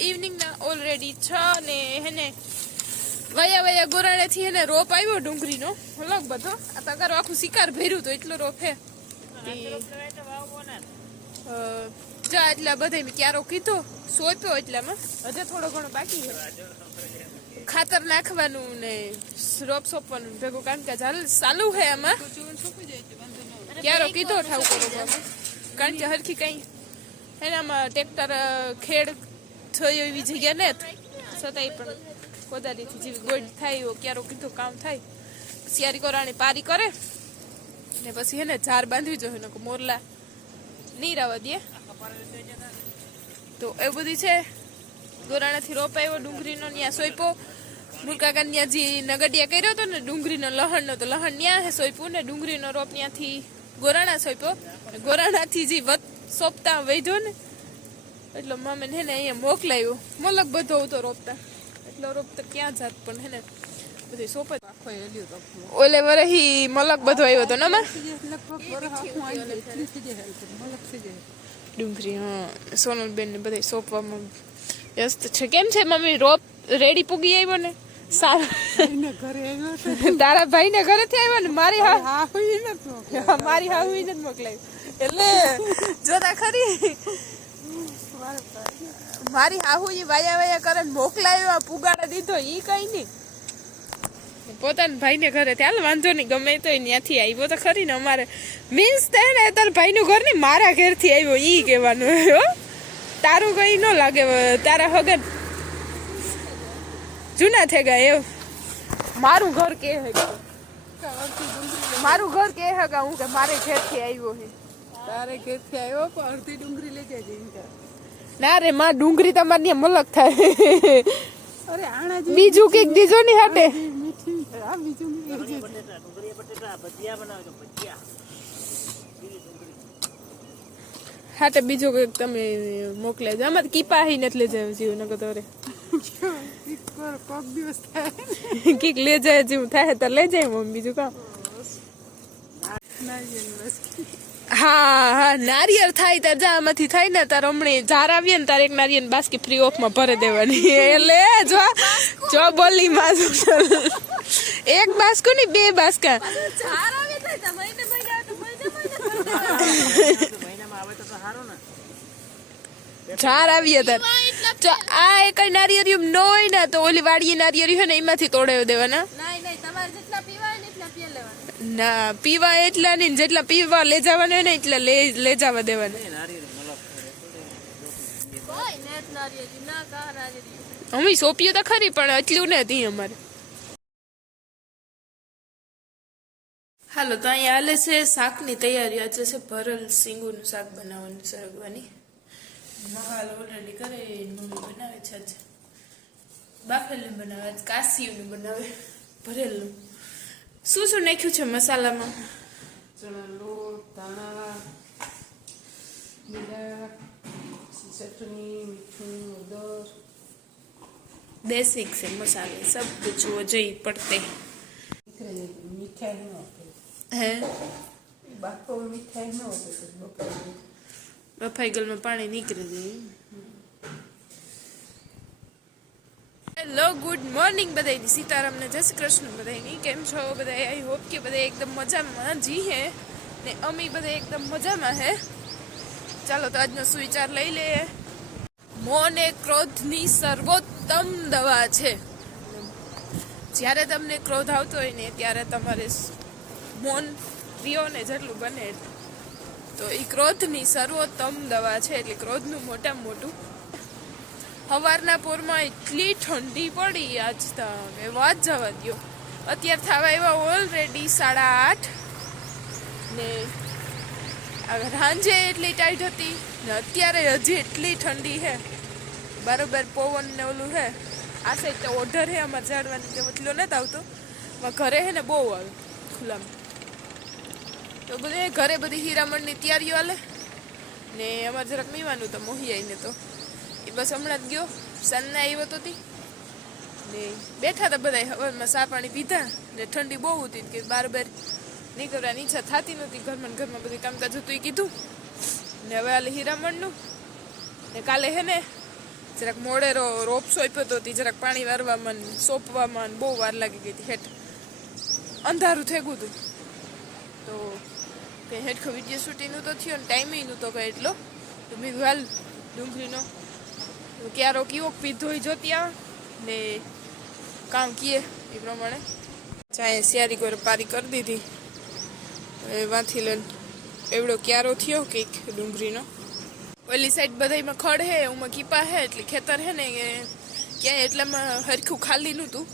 ઇવનિંગના already 6 ને હેને વયા ગોરાણે થી હેને રોપ આવ્યો ડુંગળીનો અલગ બધો આ તગારો આખું શિકાર ભર્યું તો એટલો રોપ હે જા એટલા બધા ક્યારો કીધો સોંપ્યો એટલામાં હજે થોડો ઘણો બાકી છે ખાતર નાખવાનું ને રોપ સોંપવાનું ભેગું કામકાજ ચાલુ છે આમાં ક્યારો કીધો ઠાવ કરવામાં કારણ કે હરખી કઈ એનામાં ટ્રેક્ટર ખેડ થયો એવી જગ્યા ને છતાંય પણ કોદારીથી જેવી ગોળ થાય એવો ક્યારો કીધો કામ થાય શિયારી કોરાણી પારી કરે ને પછી એને ઝાર બાંધવી જોઈએ મોરલા નહીં રાવા દે તો એવું બધી છે ગોરાણાથી રોપાયો ડુંગળીનો ત્યાં સોંપ્યો મુરકાકા ત્યાં જે નગડિયા કર્યો હતો ને ડુંગળીનો લહણનો તો લહણ ત્યાં હે સોંપ્યું ને ડુંગળીનો રોપ ત્યાંથી ગોરાણા સોંપ્યો ગોરાણાથી જે સોંપતા વૈધો ને એટલે મમ્મી હેને અહીંયા મોકલાયો મલક બધો હતો રોપતા એટલો રોપતા ક્યાં જાત પણ હેને બધું સોંપે ઓલે વરહી મલક બધો આવ્યો હતો ને ડુંગળી હા સોનલબેન ને બધા સોંપવામાં વ્યસ્ત છે કેમ છે મમ્મી રોપ રેડી પૂગી આવ્યો ને સારું તારા ભાઈ ને ઘરેથી આવ્યો ને મારી હાહુ જ મોકલાયું એટલે જોતા ખરી મારી હાહુ વાયા કરે મોકલાયો પુગાડા દીધો ઈ કઈ નઈ પોતાના ભાઈ ને ઘરે ચાલ વાંધો નહીં ગમે તો ત્યાંથી આવ્યો તો ખરી ને અમારે મીન્સ ને તારા ભાઈ નું ઘર નહીં મારા ઘેર થી આવ્યો ઈ કેવાનું તારું કઈ ન લાગે તારા હગન જૂના થઈ ગયા એવું મારું ઘર કે મારું ઘર કે હગા હું કે મારે ઘેર થી આવ્યો હે તારે ઘેર થી આવ્યો પણ અડધી ડુંગળી લઈ જજે ના રે માં ડુંગળી તમારે ત્યાં મલક થાય અરે આણા બીજું કઈક દીજો ની હાટે હાટે બીજું કઈક તમે મોકલાજો આમાં કીપા હી નથી લઈ જાય જીવ નકર તો રે કોક દિવસ થાય કઈક લઈ જાય જેવું થાય તો લઈ જાય મમ્મી બીજું કામ હા નારિયેળ થાય તાર જા આમાંથી થાય ને તાર હમણાં ઝાર આવીએ ને તાર એક નારિયેળ બાસ્કી ફ્રી ઓફ માં ભરી દેવાની એટલે જો બોલી માં એક બાસ્કો ની બે બાસ્કા ઝાર આવીએ તાર જો આ એક નારિયેળ ન હોય ને તો ઓલી વાડી નારિયેળ હોય ને એમાંથી તોડાવી દેવાના ના પીવા એટલા નહીં જેટલા પીવા લઈ જવાના ને એટલા લઈ જવા દેવાના અમે સોંપ્યું તો ખરી પણ એટલું નથી અમારે હાલો તો અહીંયા હાલે છે શાકની તૈયારી આજે છે ભરેલ સિંગુનું શાક બનાવવાનું સરગવાની મહાલ ઓલરેડી કરે મમ્મી બનાવે છે આજે બાફેલું બનાવે કાસીનું બનાવે ભરેલું શું શું નાખ્યું છે મસાલામાં ચણા લોટ ધાણા જીરા ચટણી મીઠું હળદર बेसिक से मसाले सब कुछ वो जई पड़ते मिठाई न होते हैं बाको मिठाई न होते बफाई गल में पानी निकल जाए हेलो गुड मॉर्निंग बधाई सीताराम ने जय श्री कृष्ण बधाई केम छो बधाई आई होप के बधाई एकदम मजा में जी है ने अमी बधाई एकदम मजा में है चलो तो आज नो सुविचार लई ले मौन ए क्रोध नी सर्वोत्तम दवा छे જ્યારે તમને ક્રોધ આવતો હોય ને ત્યારે તમારે મૌન રિયો ને જેટલું બને તો એ ક્રોધની સર્વોત્તમ દવા છે એટલે ક્રોધનું મોટામાં મોટું સવારના પોરમાં એટલી ઠંડી પડી આજ તમે વાત જવા દો અત્યારે થવા એવા ઓલરેડી 8:30 ને સાંજે એટલી ટાઈટ હતી ને અત્યારે હજી એટલી ઠંડી છે બરોબર પવન ને ઓલું છે આ સાઈડ તો ઓઢર હે અમારે ઝાડવાની તે એટલો નથી આવતો ઘરે હે ને બહુ આવે ખુલ્લામાં તો બધે ઘરે બધી હીરામણની તૈયારીઓ હાલે ને અમારે જરાક મીવાનું તો મોહી આવીને તો એ બસ હમણાં જ ગયો સન્ના આવ્યો તો હતી ને બેઠા હતા બધા હવારમાં ચા પાણી પીધા ને ઠંડી બહુ હતી કે બાર નીકળવાની ઈચ્છા થતી નહોતી ઘરમાં બધું કામકાજ હતું એ કીધું ને હવે હાલે હીરામણનું ને કાલે હે ને જરાક મોડેરો રોપ સોંપ્યો તો તે જરાક પાણી વારવામાં ને સોંપવામાં ને બહુ વાર લાગી ગઈ હતી. હેઠ અંધારું થઈ ગયું હતું તો કંઈ હેઠખો વિડીયો શૂટિંગનું તો થયો ને ટાઈમે નહોતો કંઈ એટલો. તો મેં હાલ ડુંગળીનો ક્યારો કીવો પીધો જોતી આવે ને કામ કીએ એ પ્રમાણે ચાહે શિયારી કોઈ પારી કરી દીધી. વાંથી લઈને એવડો ક્યારો થયો કંઈક ડુંગળીનો. ઓલી સાઈડ બધામાં ખડ હે ઉમાં કીપા હે એટલે ખેતર હે ને ક્યાંય એટલામાં હરખું ખાલી નહોતું.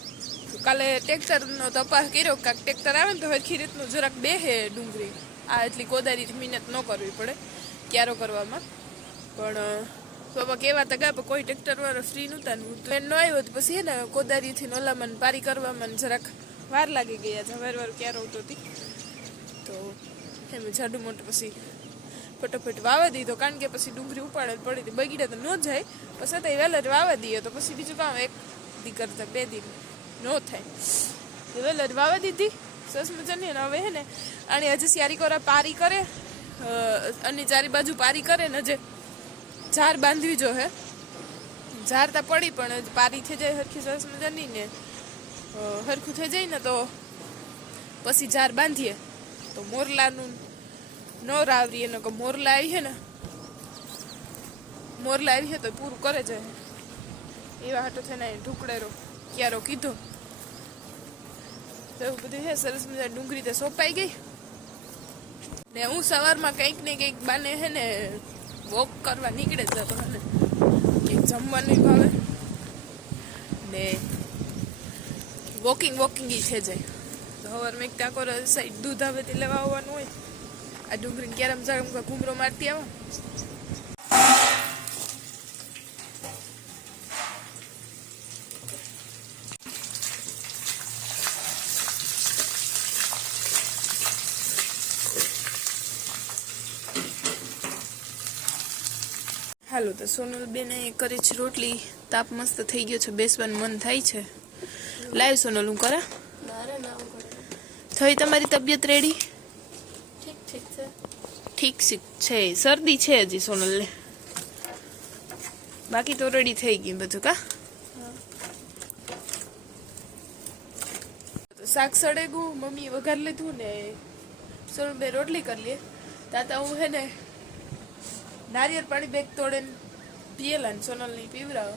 કાલે ટ્રેક્ટરનો તપાસ કર્યો કાંક ટ્રેક્ટર આવે ને તો હરખી રીતનું જરાક બે હે ડુંગળી. આ એટલી કોદારીથી મહેનત ન કરવી પડે ક્યારો કરવામાં. પણ બાબા કેવા તો ગયા પણ કોઈ ટ્રેક્ટરવાળા ફ્રી નહોતા ને તો ન આવ્યો તો પછી હે ને કોદારીથી નોલામાં પારી કરવામાં જરાક વાર લાગી ગયા છે. વાર ક્યારો આવતો હતી તો એમ જાડું મોટું પછી ફટોફટ વાવા દીધો. કારણ કે પછી ડુંગળી ઉપાડે પડી હતી બગીડે તો ન જાય. પછી તો વહેલા વાવા દઈએ તો પછી બીજું કામ એક દી કરતા 2 દિન ન થાય. વહેલા વાવા દીધી સરસ મજાની. અને હવે હે ને આની હજી શિયારી કોરા પારી કરે અને ચારી બાજુ પારી કરે ને જે ઝાર બાંધવી જો હે. ઝાર તો પડી પણ પારી થઈ જાય હરખી સરસ મજાની ને હરખું થઈ જાય ને તો પછી ઝાર બાંધીએ તો મોરલાનું ન રાવરીએ ને મોરલા આવી છે ને મોરલા આવી છે તો પૂરું કરે છે. એવા હાટો થઈને ઢુકડેરો ક્યારો કીધો તો એવું બધું છે. સરસ મજા ડુંગળી તો સોંપાઈ ગઈ ને હું સવારમાં કંઈક ને કંઈક બાને હે ને વોક કરવા નીકળે જતો હે ને કંઈક જમવાનું ભાવે ને વોકિંગ ઈ થઈ જાય. તો સવારમાં એક ટાકોર સાઈડ દૂધ આવે તે લેવા આવવાનું હોય. આ ડુંગળીને ક્યારેમ જામ ઘૂમરો મારતી આવો. હાલો તો સોનલ બેને કરી છે રોટલી. તાપ મસ્ત થઈ ગયો છે, બેસવાનું મન થાય છે. લાવ સોનલ હું કરા. થઈ તમારી તબિયત રેડી? ઠીક છે. શરદી છે હજી સોનલને, બાકી તો રેડી થઈ ગયું બધું. કા શાક સડે ગયું, મમ્મી વઘાર લીધું ને સોનલ બે રોટલી કરી લે. તાતા હું હે ને નારિયેળ પાણી બેગ તોડે પીએલા ને સોનલ ની પીવરાવ.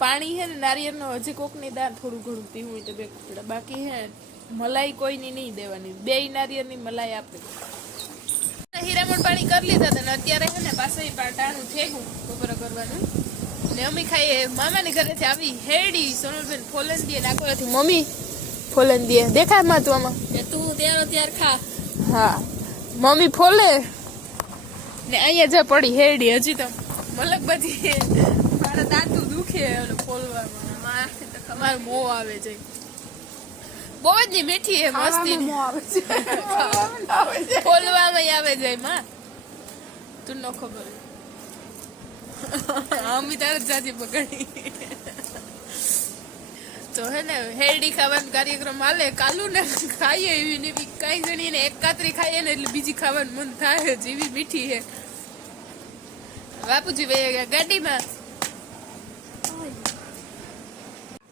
પાણી હે ને નારિયેળનો હજી કોકની દાળ થોડું ઘણું પીવું હોય તો બે કુકડા. બાકી હે મલાઈ કોઈની નહીં દેવાની, 2 નારિયેળની મલાઈ આપે. હીરામણ પાણી કરી લીધા હતા ને અત્યારે હે ને પાછા ટાણું થઈ ગયું બપોરે કરવાનું. ને અમી ખાઈએ મામાની ઘરેથી આવી હેડી સોનલબેન ફોલન દીએ નાખવાથી. મમ્મી ફોલન દીએ દેખાય માં તું આમાં તું ત્યાર ખા. હા મમ્મી ફોલે ને અહીંયા જ પડી હેડી. હજી તો મલક બધી મારા દાંતું દુખે ફોલવામાં. મારું મોં આવે છે બહુ જ ની મીઠી હે મસ્તી ફોલવામાં આવે જાય માં. તું ન ખબર અમી તારે જાતી પકડી. તો હે ને હેરડી ખાવાનો કાર્યક્રમ હાલે. કાલું ને ખાઈએ એવી ને કઈ જણી ને એક કાતરી ખાઈએ ને એટલે બીજી ખાવાનું મન થાય જેવી મીઠી હે. બાપુજી ભાઈ ગયા ગાડીમાં.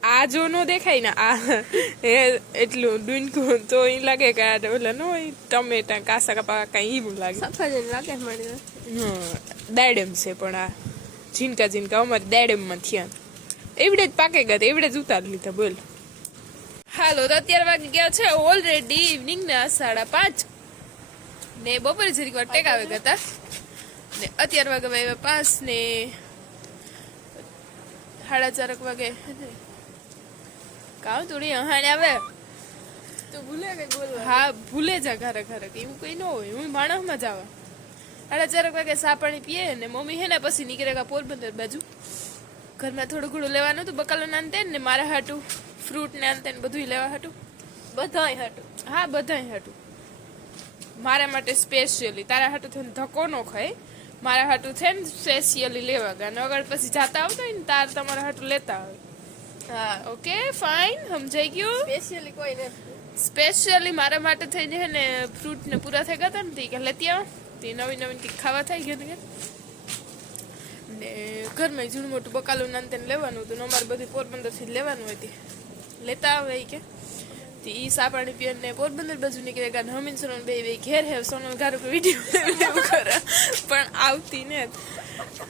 આ જો નો દેખાય ને આ એટલું ડુંડકું તો એ લાગે કે આ ઓલા નો ટમેટા કાસા કપા કઈ એવું લાગે. સફરજન લાગે મને. દાડમ છે પણ આ ઝીનકા અમારી દાડમમાં થયા એવડે જ પાકે ગયા એવડે જ ઉતારી લીધા. બોલ હાલો તો અત્યારે વાગી ગયા છે ઓલરેડી ઇવનિંગ ના 5:30 ને બપોરે જરીક વાર ટેકાવે ગયા ને અત્યારે વાગે 5 ને 4:30 વાગે કામ થોડી હાણે આવે તો ભૂલે કે બોલવા હા ભૂલે જા ઘરે ઘરે એવું કઈ ન હોય હું માણસમાં જ આવા 4:30 વાગે ચા પાણી પીએ ને મમ્મી હે ને પછી નીકળે ગયા પોરબંદર બાજુ ઘરમાં થોડું ઘણું લેવાનું હતું બકાલો નાનતે ને મારા હાટું ફ્રૂટ ને આનતે ને બધું લેવા હાટું બધાય હાટું હા બધાય હાટું મારા માટે સ્પેશિયલી તારા હાટું થઈને ધક્કો ન ખાય મારા હાટું છે ને સ્પેશિયલી લેવા ગયા અને અગર પછી જાતા આવતા હોય ને તાર તમારા હાટું લેતા હોય હા ઓકે ફાઇન સમજાઈ ગયું સ્પેશિયલી કોઈ નથી સ્પેશિયલી મારા માટે થઈને હે ને ફ્રૂટ ને પૂરા થઈ ગયા હતા ને તે કે લેતી આવો તે નવી નવી કંઈક ખાવા થઈ ગયા ને ઘરમાં ઝીણું મોટું બકાલું નાન તેને લેવાનું હતું ને અમારે બધું પોરબંદરથી લેવાનું હતી લેતા આવે કે ઈ સા પાણી પીએ ને પોરબંદર બાજુ નીકળે ગયા હમીન સોનલ બે ઘેર હે સોનલ ઘર વિડીયો કરે પણ આવતી ને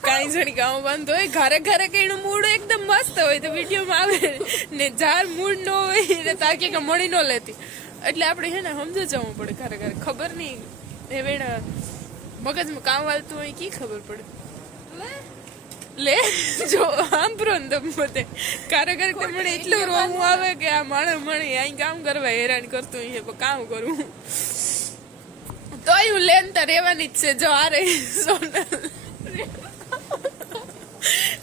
કાંઈ જણી ગામ બંધ હોય ઘરે ઘરે કઈ મૂડ એકદમ મસ્ત હોય તો વિડીયોમાં આવે ને જાર મૂડ ન હોય ને તાકે કે મળી ન લેતી એટલે આપણે હે ને સમજો જવું પડે ઘરે ઘરે ખબર નહીં એ વેણ મગજમાં કામ વાળતું હોય કી ખબર પડે લે જો સાંભળો ને તમે બધે કારગર મને એટલું રોવું આવે કે આ માણસ મને અહીં કામ કરવા હેરાન કરતું હે કામ કરું તોય હું લેન તો રહેવાની જ છે જો આ રહી સોનલ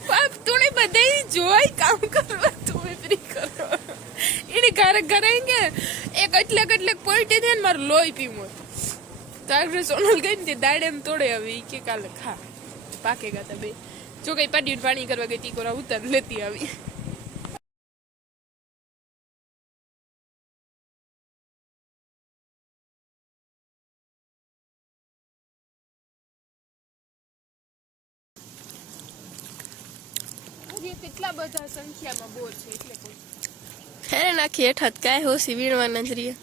બાપ તું બધા જોઈ કામ કરવા તું ફ્રી કરો એને ઘરે ઘરે કે એક એટલે પોઈન્ટ છે ને મારું લોહી પીવું તારે સોનલ ગઈ ને દાડે એમ તોડે આવી કે કાલે ખા પાકે ગાતા બે જો કઈ પાડી પાણી કરવા ગઈ તી કોરા ઉતાર લેતી આવી કેટલા બધા સંખ્યામાં બોર છે એટલે કોઈ હેરે નાખી હેઠા કાંઈ હોસી વીણવા નજરીએ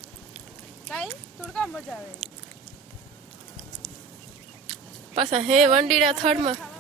કાઈ થોડું મજા આવે પાછા હે વંડીના થડમાં